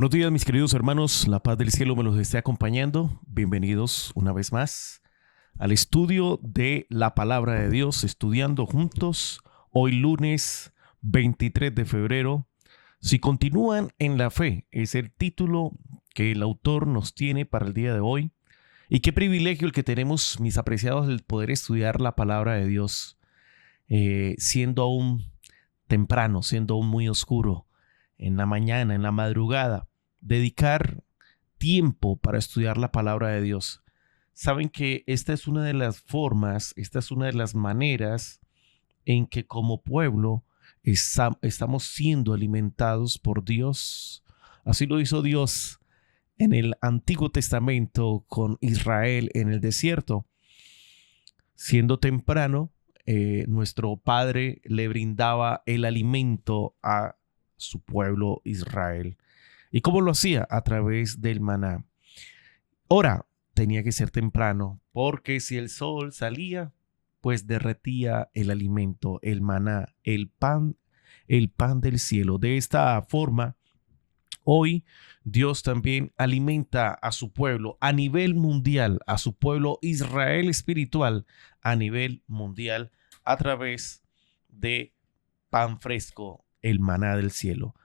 Buenos días, mis queridos hermanos. La paz del cielo me los esté acompañando. Bienvenidos una vez más al estudio de la palabra de Dios, estudiando juntos hoy lunes 23 de febrero. Si continúan en la fe, es el título que el autor nos tiene para el día de hoy. Y qué privilegio el que tenemos, mis apreciados, el poder estudiar la palabra de Dios, siendo aún temprano, siendo aún muy oscuro, en la mañana, en la madrugada, dedicar tiempo para estudiar la palabra de Dios. Saben que esta es una de las formas, esta es una de las maneras en que como pueblo estamos siendo alimentados por Dios. Así lo hizo Dios en el Antiguo Testamento con Israel en el desierto. Siendo temprano, nuestro Padre le brindaba el alimento a su pueblo Israel. ¿Y cómo lo hacía? A través del maná. Ahora, tenía que ser temprano, porque si el sol salía, pues derretía el alimento, el maná, el pan del cielo. De esta forma, hoy Dios también alimenta a su pueblo a nivel mundial, a su pueblo Israel espiritual a nivel mundial a través de pan fresco, el maná del cielo.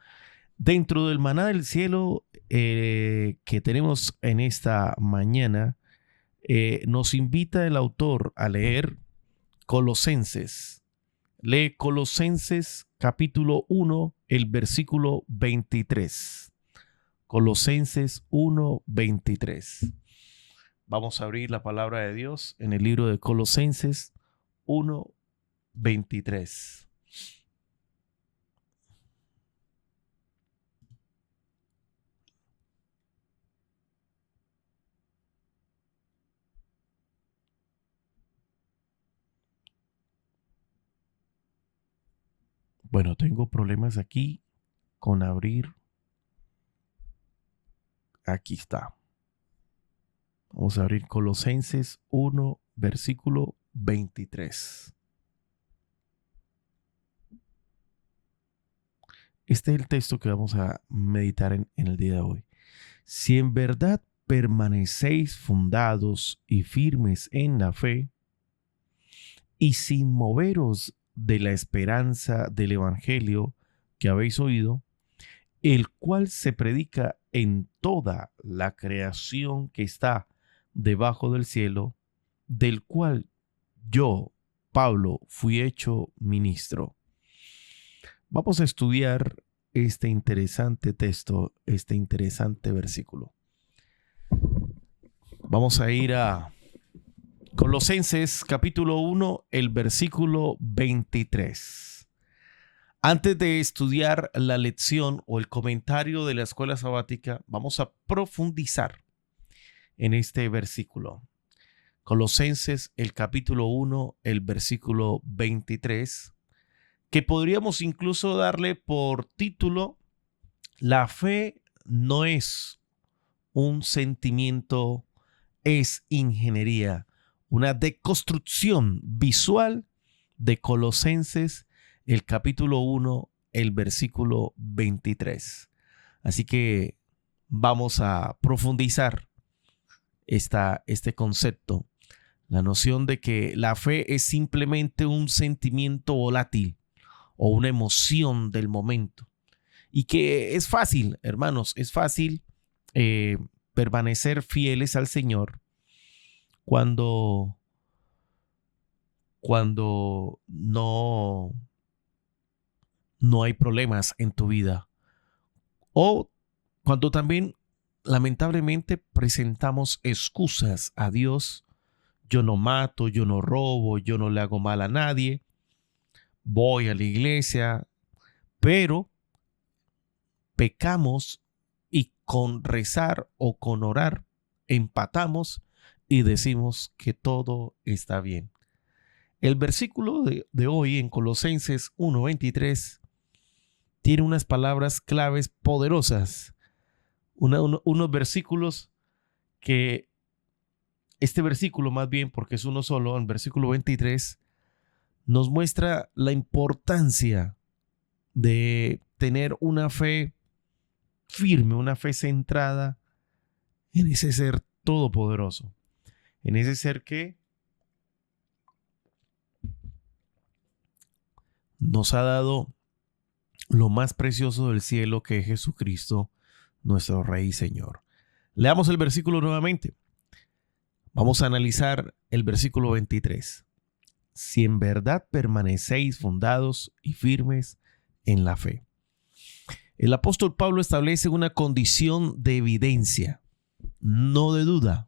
Dentro del maná del cielo que tenemos en esta mañana, nos invita el autor a leer Colosenses. Lee Colosenses capítulo 1, el versículo 23. Colosenses 1, 23. Vamos a abrir la palabra de Dios en el libro de Colosenses 1, 23. Bueno, tengo problemas aquí con abrir. Aquí está. Vamos a abrir Colosenses 1, versículo 23. Este es el texto que vamos a meditar en el día de hoy. Si en verdad permanecéis fundados y firmes en la fe, y sin moveros de la esperanza del Evangelio que habéis oído, el cual se predica en toda la creación que está debajo del cielo, del cual yo, Pablo, fui hecho ministro. Vamos a estudiar este interesante texto, este interesante versículo. Vamos a ir a Colosenses capítulo 1, el versículo 23. Antes de estudiar la lección o el comentario de la escuela sabática, vamos a profundizar en este versículo. Colosenses, el capítulo 1, el versículo 23, que podríamos incluso darle por título: la fe no es un sentimiento, es ingeniería, una deconstrucción visual de Colosenses, el capítulo 1, el versículo 23. Así que vamos a profundizar este concepto, la noción de que la fe es simplemente un sentimiento volátil o una emoción del momento. Y que es fácil, hermanos, es fácil eh, permanecer fieles al Señor cuando, cuando no hay problemas en tu vida. O cuando también, lamentablemente, presentamos excusas a Dios. Yo no mato, yo no robo, yo no le hago mal a nadie, voy a la iglesia, pero pecamos y con rezar o con orar empatamos y decimos que todo está bien. El versículo de hoy en Colosenses 1:23 tiene unas palabras claves poderosas, unos versículos que, este versículo más bien, porque es uno solo, el versículo 23, nos muestra la importancia de tener una fe firme, una fe centrada en ese ser todopoderoso, en ese ser que nos ha dado lo más precioso del cielo, que es Jesucristo, nuestro Rey y Señor. Leamos el versículo nuevamente. Vamos a analizar el versículo 23. Si en verdad permanecéis fundados y firmes en la fe. El apóstol Pablo establece una condición de evidencia, no de duda,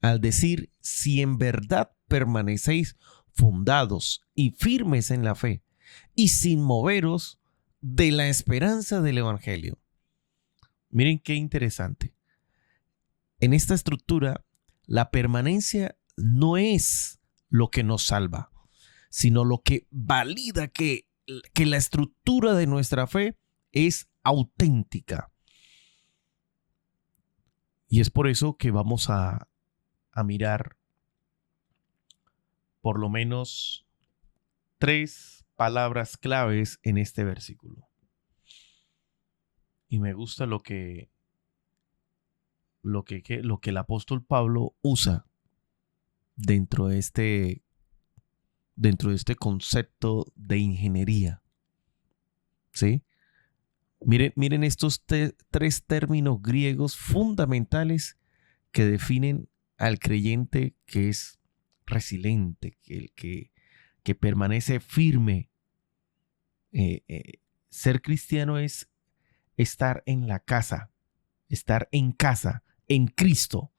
al decir: si en verdad permanecéis fundados y firmes en la fe y sin moveros de la esperanza del evangelio. Miren qué interesante. En esta estructura, la permanencia no es lo que nos salva, sino lo que valida que la estructura de nuestra fe es auténtica. Y es por eso que vamos a mirar por lo menos 3 palabras claves en este versículo. Y me gusta lo que el apóstol Pablo usa dentro de este concepto de ingeniería. ¿Sí? Miren estos 3 términos griegos fundamentales que definen al creyente que es resiliente, que permanece firme. Ser cristiano es estar en la casa, estar en casa, en Cristo,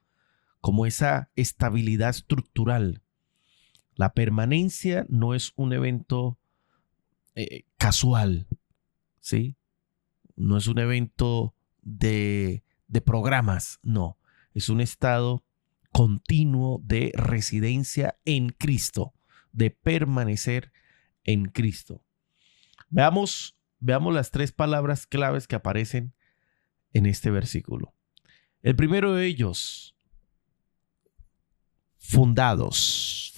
como esa estabilidad estructural. La permanencia no es un evento casual, ¿sí? No es un evento de programas, no. Es un estado continuo de residencia en Cristo, de permanecer en Cristo. Veamos las 3 palabras claves que aparecen en este versículo. El primero de ellos, fundados.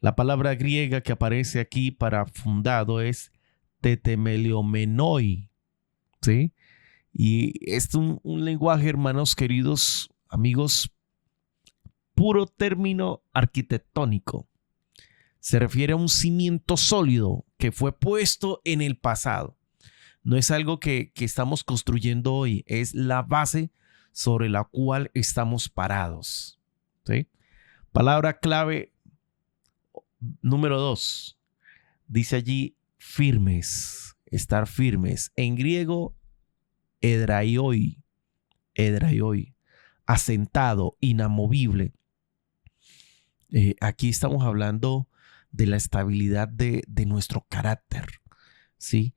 La palabra griega que aparece aquí para fundado es tetemeleomenoi, ¿sí? Y es un lenguaje, hermanos queridos, amigos, puro término arquitectónico. Se refiere a un cimiento sólido que fue puesto en el pasado. No es algo que estamos construyendo hoy, es la base sobre la cual estamos parados, ¿sí? Palabra clave número 2. Dice allí firmes, estar firmes. En griego, edraioi, asentado, inamovible. Aquí estamos hablando de la estabilidad de nuestro carácter, ¿sí?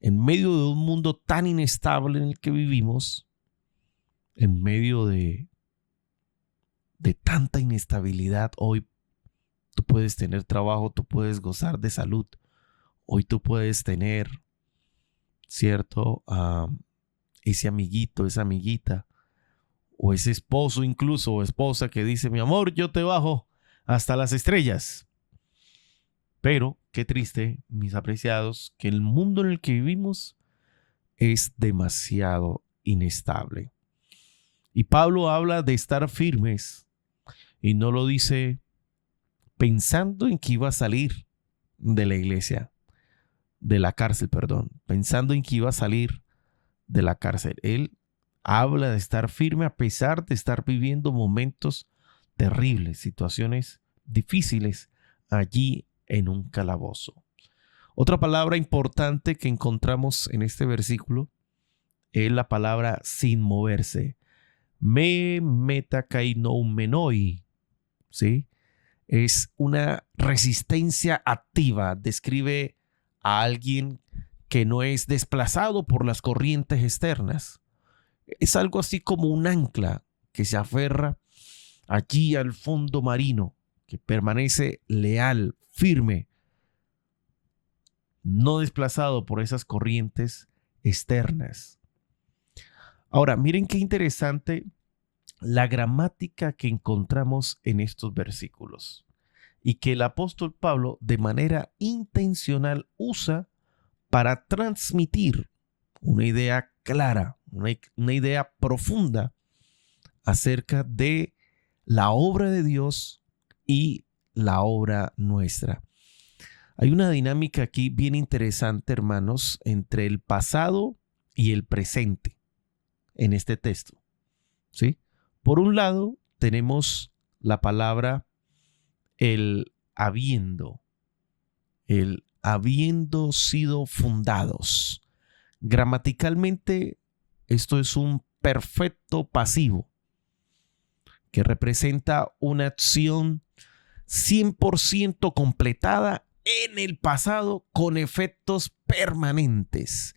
En medio de un mundo tan inestable en el que vivimos, en medio de tanta inestabilidad, hoy tú puedes tener trabajo, tú puedes gozar de salud, hoy tú puedes tener, ¿cierto? Ese amiguito, esa amiguita, o ese esposo incluso, o esposa que dice: mi amor, yo te bajo hasta las estrellas. Pero qué triste, mis apreciados, que el mundo en el que vivimos es demasiado inestable. Y Pablo habla de estar firmes y no lo dice pensando en que iba a salir de la iglesia, de la cárcel, perdón, pensando en que iba a salir de la cárcel. Él habla de estar firme a pesar de estar viviendo momentos terribles, situaciones difíciles allí en un calabozo. Otra palabra importante que encontramos en este versículo es la palabra sin moverse. Me metakainoumenoi, ¿sí? Es una resistencia activa. Describe a alguien que no es desplazado por las corrientes externas. Es algo así como un ancla que se aferra allí al fondo marino, que permanece leal, firme, no desplazado por esas corrientes externas. Ahora, miren qué interesante la gramática que encontramos en estos versículos y que el apóstol Pablo de manera intencional usa para transmitir una idea clara, una idea profunda acerca de la obra de Dios y la obra nuestra. Hay una dinámica aquí bien interesante, hermanos, entre el pasado y el presente en este texto, ¿sí? Por un lado, tenemos la palabra el habiendo sido fundados. Gramaticalmente, esto es un perfecto pasivo que representa una acción 100% completada en el pasado con efectos permanentes.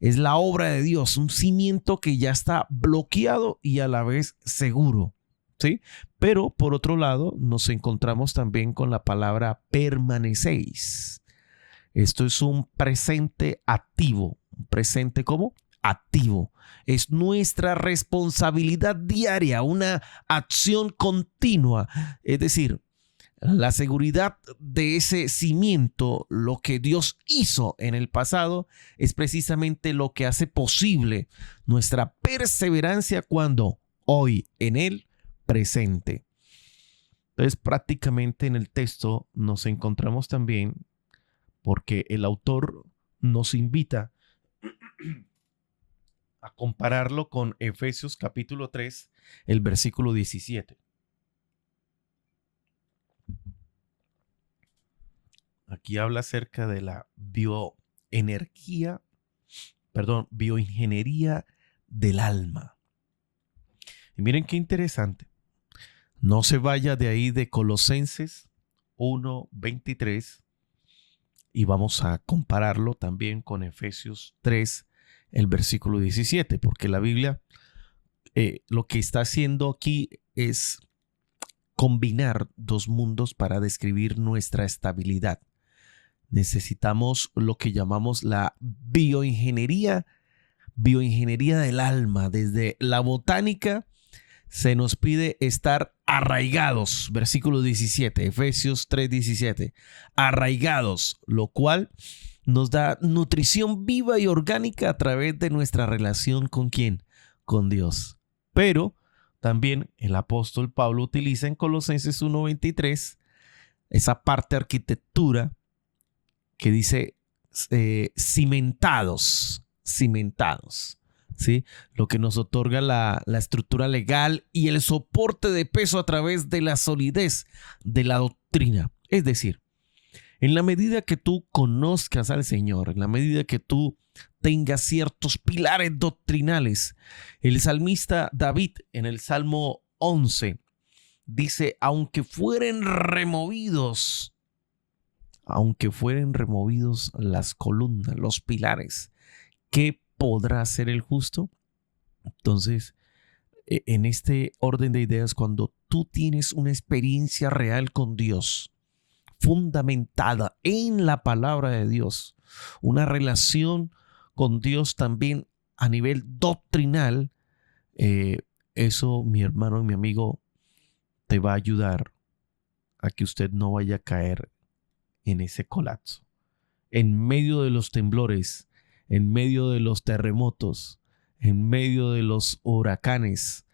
Es la obra de Dios, un cimiento que ya está bloqueado y a la vez seguro, ¿sí? Pero por otro lado, nos encontramos también con la palabra permanecéis. Esto es un presente activo. ¿Un presente cómo? Activo. Es nuestra responsabilidad diaria, una acción continua. Es decir, la seguridad de ese cimiento, lo que Dios hizo en el pasado, es precisamente lo que hace posible nuestra perseverancia cuando hoy en el presente. Entonces, prácticamente en el texto nos encontramos también, porque el autor nos invita a compararlo con Efesios capítulo 3, el versículo 17. Aquí habla acerca de la bioingeniería del alma. Y miren qué interesante. No se vaya de ahí de Colosenses 1:23 y vamos a compararlo también con Efesios 3, el versículo 17, porque la Biblia lo que está haciendo aquí es combinar dos mundos para describir nuestra estabilidad. Necesitamos lo que llamamos la bioingeniería del alma. Desde la botánica se nos pide estar arraigados, versículo 17, Efesios 3:17, arraigados, lo cual nos da nutrición viva y orgánica a través de nuestra relación con ¿quién? Con Dios. Pero también el apóstol Pablo utiliza en Colosenses 1:23 esa parte arquitectura que dice cimentados, ¿sí? Lo que nos otorga la estructura legal y el soporte de peso a través de la solidez de la doctrina. Es decir, en la medida que tú conozcas al Señor, en la medida que tú tengas ciertos pilares doctrinales, el salmista David en el Salmo 11 dice, aunque fueren removidos las columnas, los pilares, ¿qué podrá hacer el justo? Entonces, en este orden de ideas, cuando tú tienes una experiencia real con Dios, fundamentada en la palabra de Dios, una relación con Dios también a nivel doctrinal, eso, mi hermano y mi amigo, te va a ayudar a que usted no vaya a caer en ese colapso. En medio de los temblores, en medio de los terremotos, en medio de los huracanes,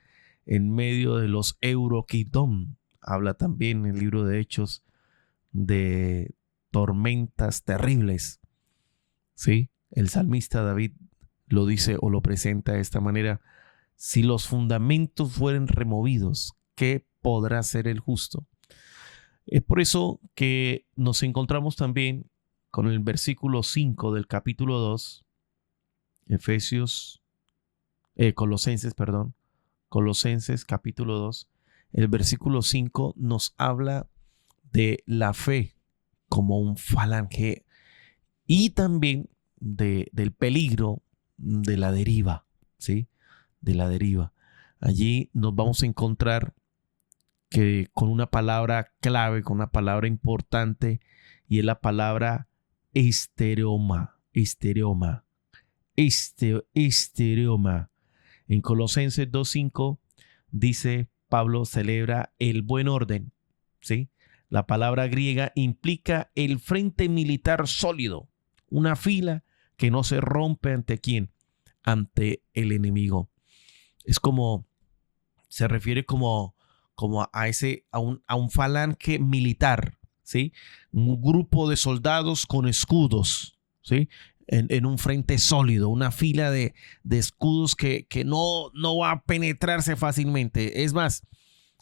en medio de los Eurokidón, habla también el libro de Hechos de tormentas terribles, ¿sí? El salmista David lo dice o lo presenta de esta manera: si los fundamentos fueren removidos, ¿qué podrá hacer el justo? Es por eso que nos encontramos también con el versículo 5 del capítulo 2, Colosenses capítulo 2, el versículo 5 nos habla de la fe como un falange y también del peligro de la deriva, ¿sí? De la deriva. Allí nos vamos a encontrar que con una palabra clave, con una palabra importante, y es la palabra estereoma. En Colosenses 2:5 dice Pablo, celebra el buen orden, ¿sí? La palabra griega implica el frente militar sólido, una fila que no se rompe ante quién, ante el enemigo. Es como, se refiere como a un falange militar, ¿sí? Un grupo de soldados con escudos, ¿sí? En un frente sólido, una fila de escudos que no va a penetrarse fácilmente. Es más,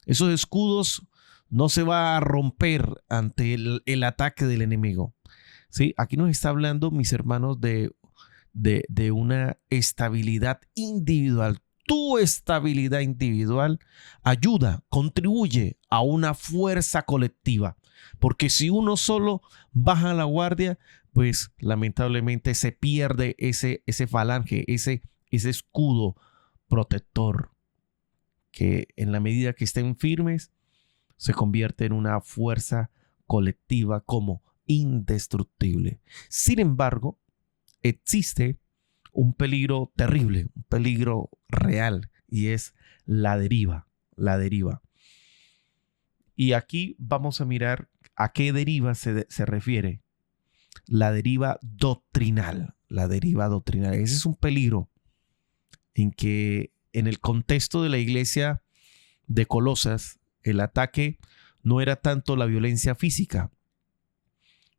esos escudos no se va a romper ante el ataque del enemigo. ¿Sí? Aquí nos está hablando, mis hermanos, de una estabilidad individual. Tu estabilidad individual ayuda, contribuye a una fuerza colectiva. Porque si uno solo baja la guardia, pues lamentablemente se pierde ese falange, ese escudo protector, que en la medida que estén firmes, se convierte en una fuerza colectiva como indestructible. Sin embargo, existe un peligro terrible, un peligro real, y es la deriva, la deriva. Y aquí vamos a mirar a qué deriva se refiere. La deriva doctrinal, la deriva doctrinal. Ese es un peligro en que en el contexto de la iglesia de Colosas, el ataque no era tanto la violencia física,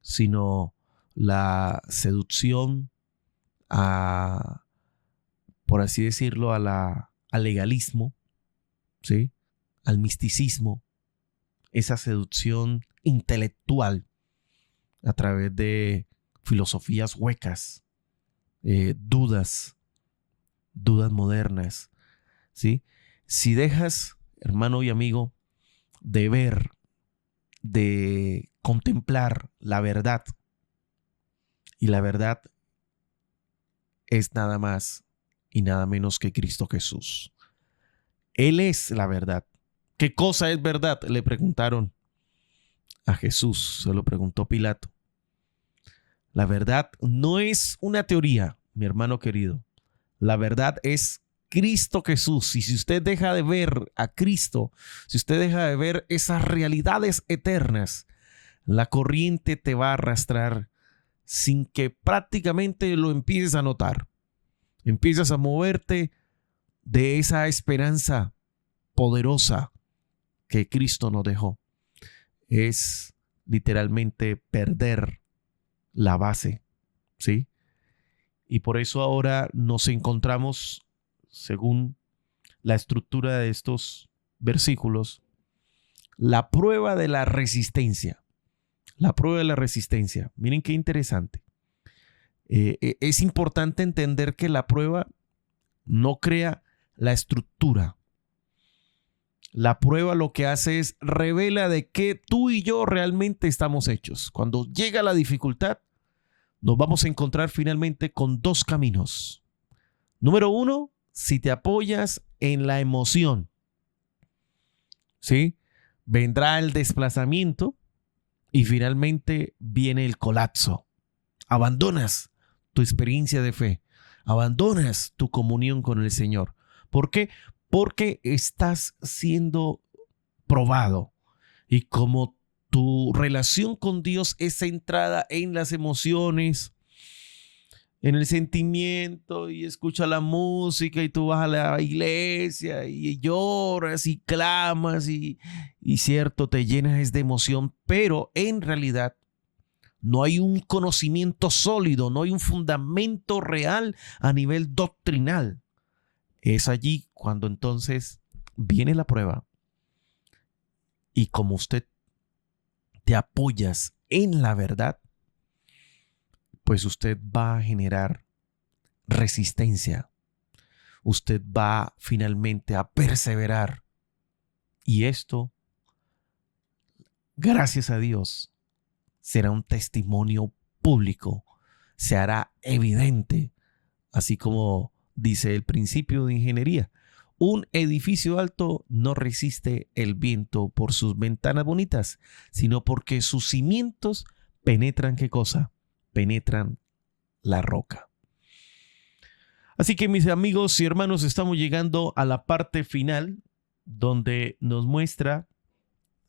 sino la seducción a, por así decirlo, al legalismo, ¿sí? Al misticismo, esa seducción intelectual a través de filosofías huecas, dudas modernas, ¿sí? Si dejas, hermano y amigo, de ver, de contemplar la verdad, y la verdad es nada más y nada menos que Cristo Jesús. Él es la verdad. ¿Qué cosa es verdad? Le preguntaron a Jesús, se lo preguntó Pilato. La verdad no es una teoría, mi hermano querido. La verdad es Cristo Jesús. Y si usted deja de ver a Cristo, si usted deja de ver esas realidades eternas, la corriente te va a arrastrar sin que prácticamente lo empieces a notar. Empiezas a moverte de esa esperanza poderosa que Cristo nos dejó. Es literalmente perder la base, ¿sí? Y por eso ahora nos encontramos, según la estructura de estos versículos, la prueba de la resistencia. La prueba de la resistencia. Miren qué interesante. Es importante entender que la prueba no crea la estructura. La prueba lo que hace es revela de qué tú y yo realmente estamos hechos. Cuando llega la dificultad, nos vamos a encontrar finalmente con dos caminos. Número uno, si te apoyas en la emoción, ¿sí? Vendrá el desplazamiento y finalmente viene el colapso. Abandonas tu experiencia de fe, abandonas tu comunión con el Señor. ¿Por qué? Porque estás siendo probado. Y como tu relación con Dios es centrada en las emociones, en el sentimiento, y escucha la música y tú vas a la iglesia y lloras y clamas y cierto, te llenas de emoción, pero en realidad no hay un conocimiento sólido, no hay un fundamento real a nivel doctrinal. Es allí cuando entonces viene la prueba y como usted te apoyas en la verdad, pues usted va a generar resistencia. Usted va finalmente a perseverar. Y esto, gracias a Dios, será un testimonio público. Se hará evidente, así como dice el principio de ingeniería. Un edificio alto no resiste el viento por sus ventanas bonitas, sino porque sus cimientos penetran, ¿qué cosa? Penetran la roca. Así que mis amigos y hermanos, estamos llegando a la parte final donde nos muestra,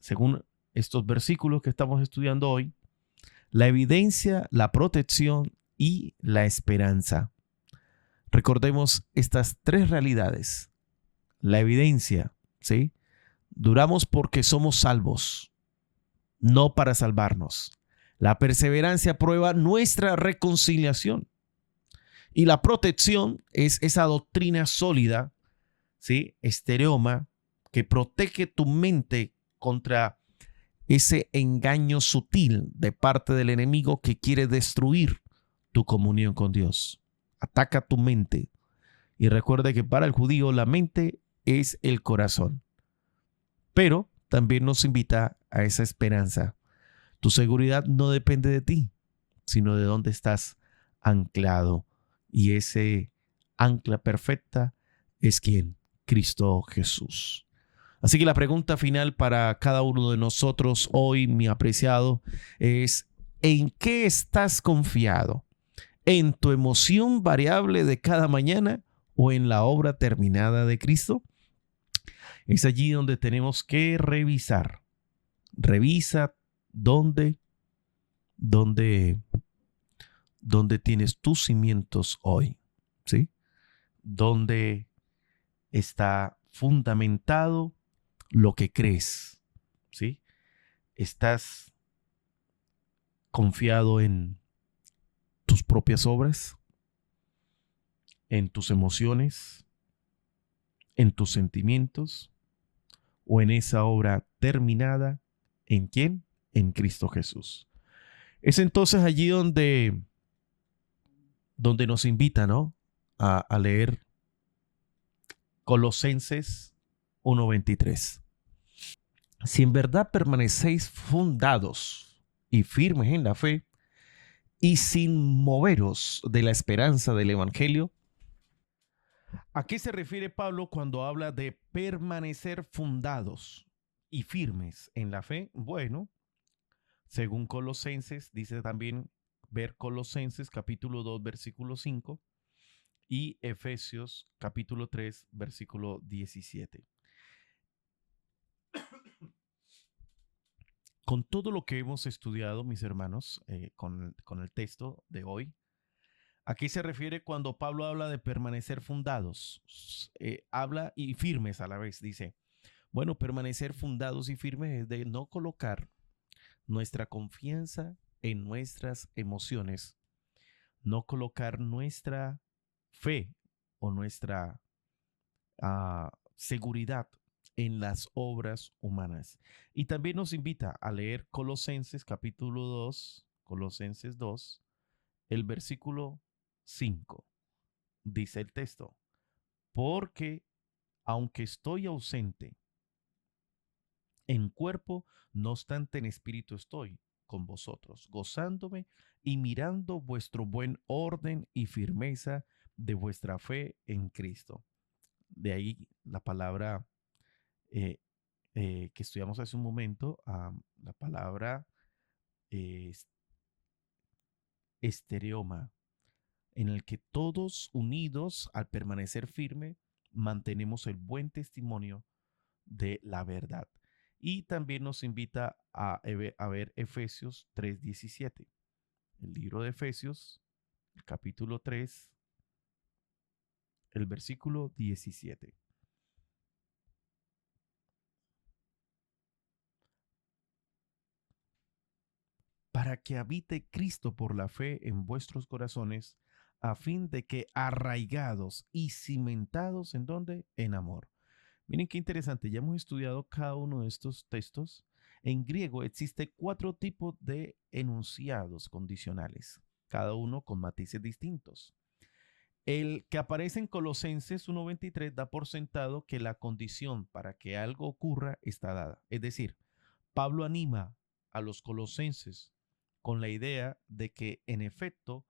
según estos versículos que estamos estudiando hoy, la evidencia, la protección y la esperanza. Recordemos estas tres realidades. La evidencia, ¿sí? Duramos porque somos salvos, no para salvarnos. La perseverancia prueba nuestra reconciliación. Y la protección es esa doctrina sólida, ¿sí? Estereoma, que protege tu mente contra ese engaño sutil de parte del enemigo que quiere destruir tu comunión con Dios. Ataca tu mente. Y recuerda que para el judío la mente es el corazón. Pero también nos invita a esa esperanza. Tu seguridad no depende de ti, sino de dónde estás anclado. Y ese ancla perfecta es quien, Cristo Jesús. Así que la pregunta final para cada uno de nosotros hoy, mi apreciado, es: ¿en qué estás confiado? ¿En tu emoción variable de cada mañana o en la obra terminada de Cristo? Es allí donde tenemos que revisar. Revisa dónde, dónde, dónde tienes tus cimientos hoy, ¿sí? Dónde está fundamentado lo que crees, ¿sí? ¿Estás confiado en tus propias obras, en tus emociones, en tus sentimientos o en esa obra terminada? ¿En quién? En Cristo Jesús. Es entonces allí donde nos invita, ¿no? A leer Colosenses 1:23. Si en verdad permanecéis fundados y firmes en la fe y sin moveros de la esperanza del Evangelio. ¿A qué se refiere Pablo cuando habla de permanecer fundados y firmes en la fe? Bueno, según Colosenses, dice también ver Colosenses capítulo 2, versículo 5 y Efesios capítulo 3, versículo 17. Con todo lo que hemos estudiado, mis hermanos, con el texto de hoy, ¿a qué se refiere cuando Pablo habla de permanecer fundados? Habla y firmes a la vez, dice. Bueno, permanecer fundados y firmes es de no colocar nuestra confianza en nuestras emociones, no colocar nuestra fe o nuestra seguridad en las obras humanas. Y también nos invita a leer Colosenses capítulo 2, Colosenses 2, el versículo 5. Dice el texto: porque aunque estoy ausente en cuerpo, no obstante en espíritu estoy con vosotros, gozándome y mirando vuestro buen orden y firmeza de vuestra fe en Cristo. De ahí la palabra eh, que estudiamos hace un momento, la palabra eh, estereoma, en el que todos unidos al permanecer firme mantenemos el buen testimonio de la verdad. Y también nos invita a ver Efesios 3:17. El libro de Efesios, el capítulo 3, el versículo 17. Para que habite Cristo por la fe en vuestros corazones, a fin de que arraigados y cimentados en donde? En amor. Miren qué interesante, ya hemos estudiado cada uno de estos textos. En griego existe 4 tipos de enunciados condicionales, cada uno con matices distintos. El que aparece en Colosenses 1:23 da por sentado que la condición para que algo ocurra está dada. Es decir, Pablo anima a los colosenses con la idea de que en efecto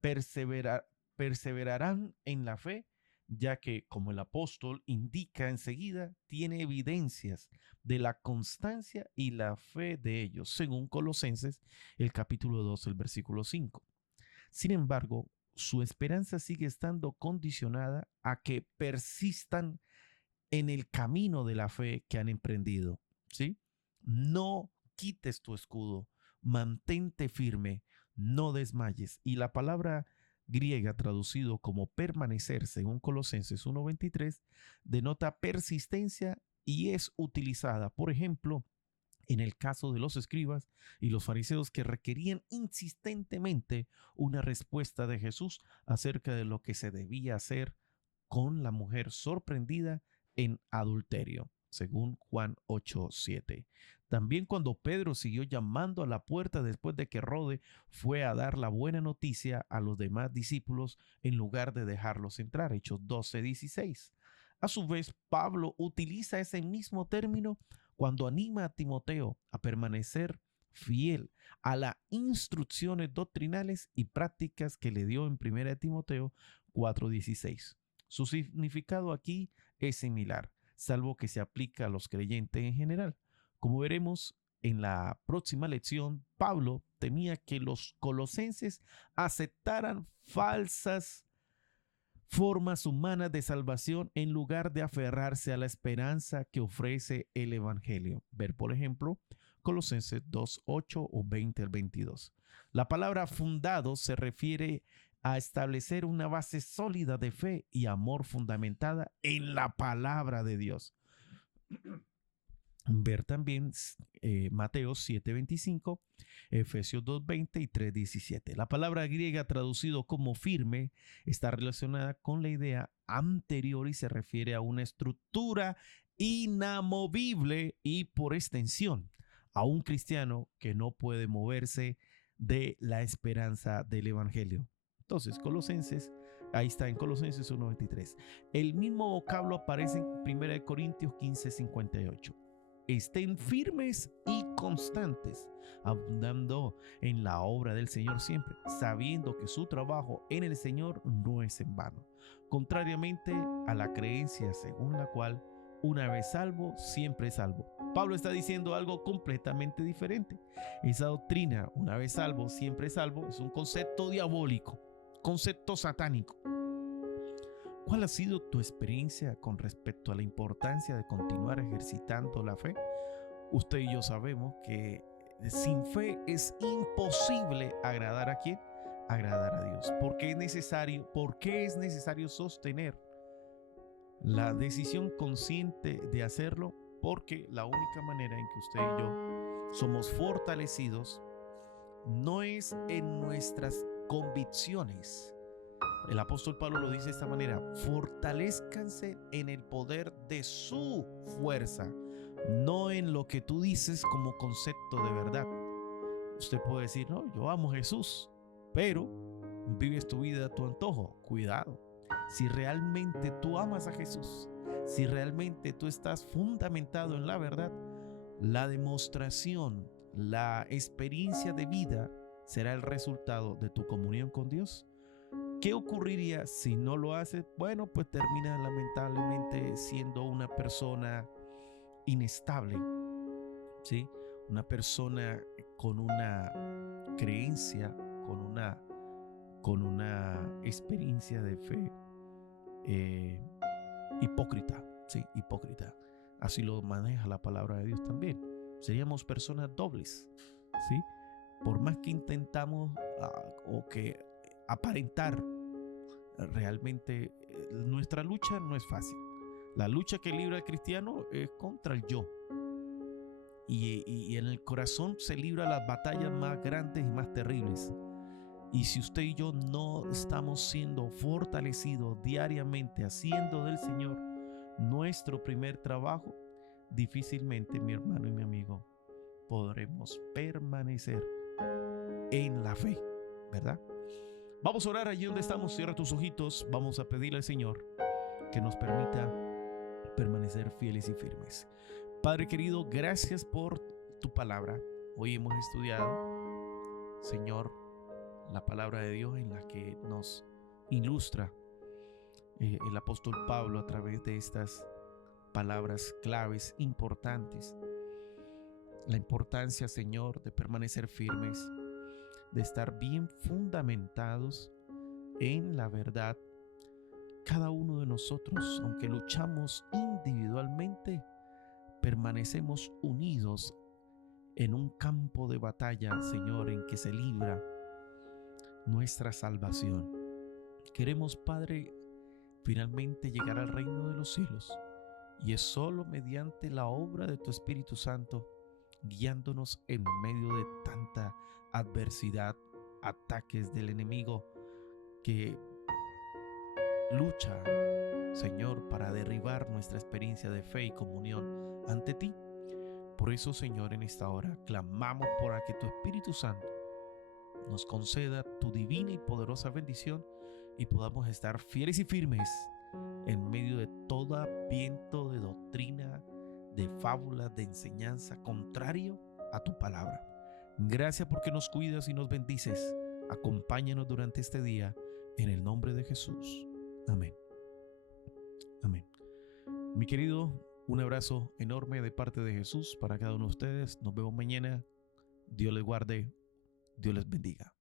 perseverarán en la fe, ya que, como el apóstol indica enseguida, tiene evidencias de la constancia y la fe de ellos, según Colosenses, el capítulo 2, el versículo 5. Sin embargo, su esperanza sigue estando condicionada a que persistan en el camino de la fe que han emprendido, ¿sí? No quites tu escudo, mantente firme, no desmayes. Y la palabra griega traducido como permanecer según Colosenses 1:23 denota persistencia y es utilizada, por ejemplo, en el caso de los escribas y los fariseos que requerían insistentemente una respuesta de Jesús acerca de lo que se debía hacer con la mujer sorprendida en adulterio, según Juan 8:7. También cuando Pedro siguió llamando a la puerta después de que Rode fue a dar la buena noticia a los demás discípulos en lugar de dejarlos entrar, Hechos 12:16. A su vez, Pablo utiliza ese mismo término cuando anima a Timoteo a permanecer fiel a las instrucciones doctrinales y prácticas que le dio en 1 Timoteo 4:16. Su significado aquí es similar, salvo que se aplica a los creyentes en general. Como veremos en la próxima lección, Pablo temía que los colosenses aceptaran falsas formas humanas de salvación en lugar de aferrarse a la esperanza que ofrece el Evangelio. Ver, por ejemplo, Colosenses 2:8 o 20 al 22. La palabra fundado se refiere a establecer una base sólida de fe y amor fundamentada en la palabra de Dios. Ver también Mateo 7:25, Efesios 2:20 y 3:17. La palabra griega traducido como firme está relacionada con la idea anterior y se refiere a una estructura inamovible y por extensión a un cristiano que no puede moverse de la esperanza del Evangelio. Entonces, Colosenses, ahí está en Colosenses 1:23. El mismo vocablo aparece en 1 Corintios 15:58. Estén firmes y constantes, abundando en la obra del Señor siempre, sabiendo que su trabajo en el Señor no es en vano. Contrariamente a la creencia según la cual una vez salvo, siempre salvo. Pablo está diciendo algo completamente diferente. Esa doctrina, una vez salvo, siempre salvo, es un concepto diabólico, concepto satánico. ¿Cuál ha sido tu experiencia con respecto a la importancia de continuar ejercitando la fe? Usted y yo sabemos que sin fe es imposible agradar ¿a quién? Agradar a Dios. ¿Por qué es necesario sostener la decisión consciente de hacerlo? Porque la única manera en que usted y yo somos fortalecidos no es en nuestras convicciones. El apóstol Pablo lo dice de esta manera: fortalezcanse en el poder de su fuerza, no en lo que tú dices como concepto de verdad. Usted puede decir, no, yo amo a Jesús, pero vives tu vida a tu antojo. Cuidado. Si realmente tú amas a Jesús, si realmente tú estás fundamentado en la verdad, la demostración, la experiencia de vida será el resultado de tu comunión con Dios. ¿Qué ocurriría si no lo haces? Bueno, pues terminas lamentablemente siendo una persona inestable, ¿sí? Una persona con una creencia, con una experiencia de fe hipócrita, ¿sí? Hipócrita. Así lo maneja la palabra de Dios también. Seríamos personas dobles, ¿sí? Por más que intentamos o que aparentar, realmente nuestra lucha no es fácil. La lucha que libra el cristiano es contra el yo. Y en el corazón se libra las batallas más grandes y más terribles. Y si usted y yo no estamos siendo fortalecidos diariamente, haciendo del Señor nuestro primer trabajo, difícilmente, mi hermano y mi amigo, podremos permanecer en la fe, ¿verdad? Vamos a orar allí donde estamos. Cierra tus ojitos. Vamos a pedirle al Señor que nos permita permanecer fieles y firmes. Padre querido, gracias por tu palabra. Hoy hemos estudiado, Señor, la palabra de Dios en la que nos ilustra el apóstol Pablo a través de estas palabras claves importantes. La importancia, Señor, de permanecer firmes, de estar bien fundamentados en la verdad. Cada uno de nosotros, aunque luchamos individualmente, permanecemos unidos en un campo de batalla, Señor, en que se libra nuestra salvación. Queremos, Padre, finalmente llegar al reino de los cielos. Y es solo mediante la obra de tu Espíritu Santo, guiándonos en medio de tanta adversidad, ataques del enemigo que lucha, Señor, para derribar nuestra experiencia de fe y comunión ante ti. Por eso, Señor, en esta hora clamamos para que tu Espíritu Santo nos conceda tu divina y poderosa bendición y podamos estar fieles y firmes en medio de todo viento de doctrina, de fábulas, de enseñanza contrario a tu palabra. Gracias porque nos cuidas y nos bendices. Acompáñanos durante este día en el nombre de Jesús. Amén. Amén. Mi querido, un abrazo enorme de parte de Jesús para cada uno de ustedes. Nos vemos mañana. Dios les guarde. Dios les bendiga.